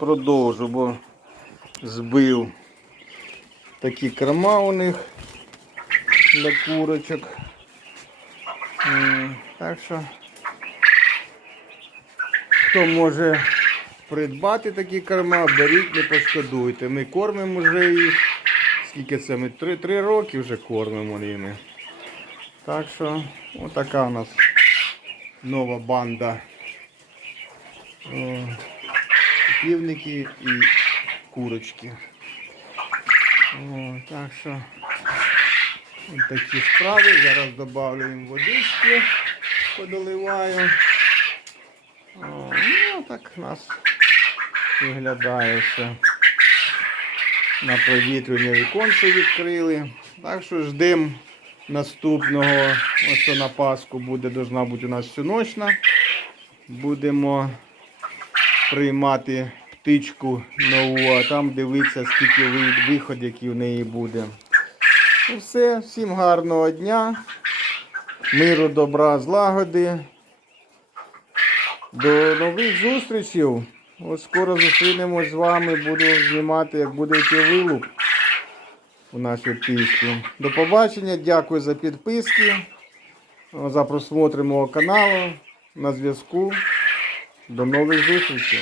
продовжу, бо збив такі корма у них для курочок. Так що хто може придбати такі корма, беріть, не пошкодуйте. Ми кормимо вже їх. Скільки це? Ми три, три роки вже кормимо ними. Так що, отака у нас нова банда. Півники і курочки. О, так що ось такі справи. Зараз додавлю їм водички, подоливаю. О, ну, так у нас виглядає все. На провітрювання віконце відкрили. Так що ждемо наступного. Ось на Пасху буде, должна бути у нас всеночна. Будемо приймати птичку нову, а там дивитися, скільки ви- виход, який в неї буде. Ну все, всім гарного дня, миру, добра, злагоди. До нових зустрічей. От скоро зустрінемось з вами, буду знімати, як буде вилуп у нашій птичці. До побачення, дякую за підписки, за просмотр мого каналу. На зв'язку. До нових зустрічей.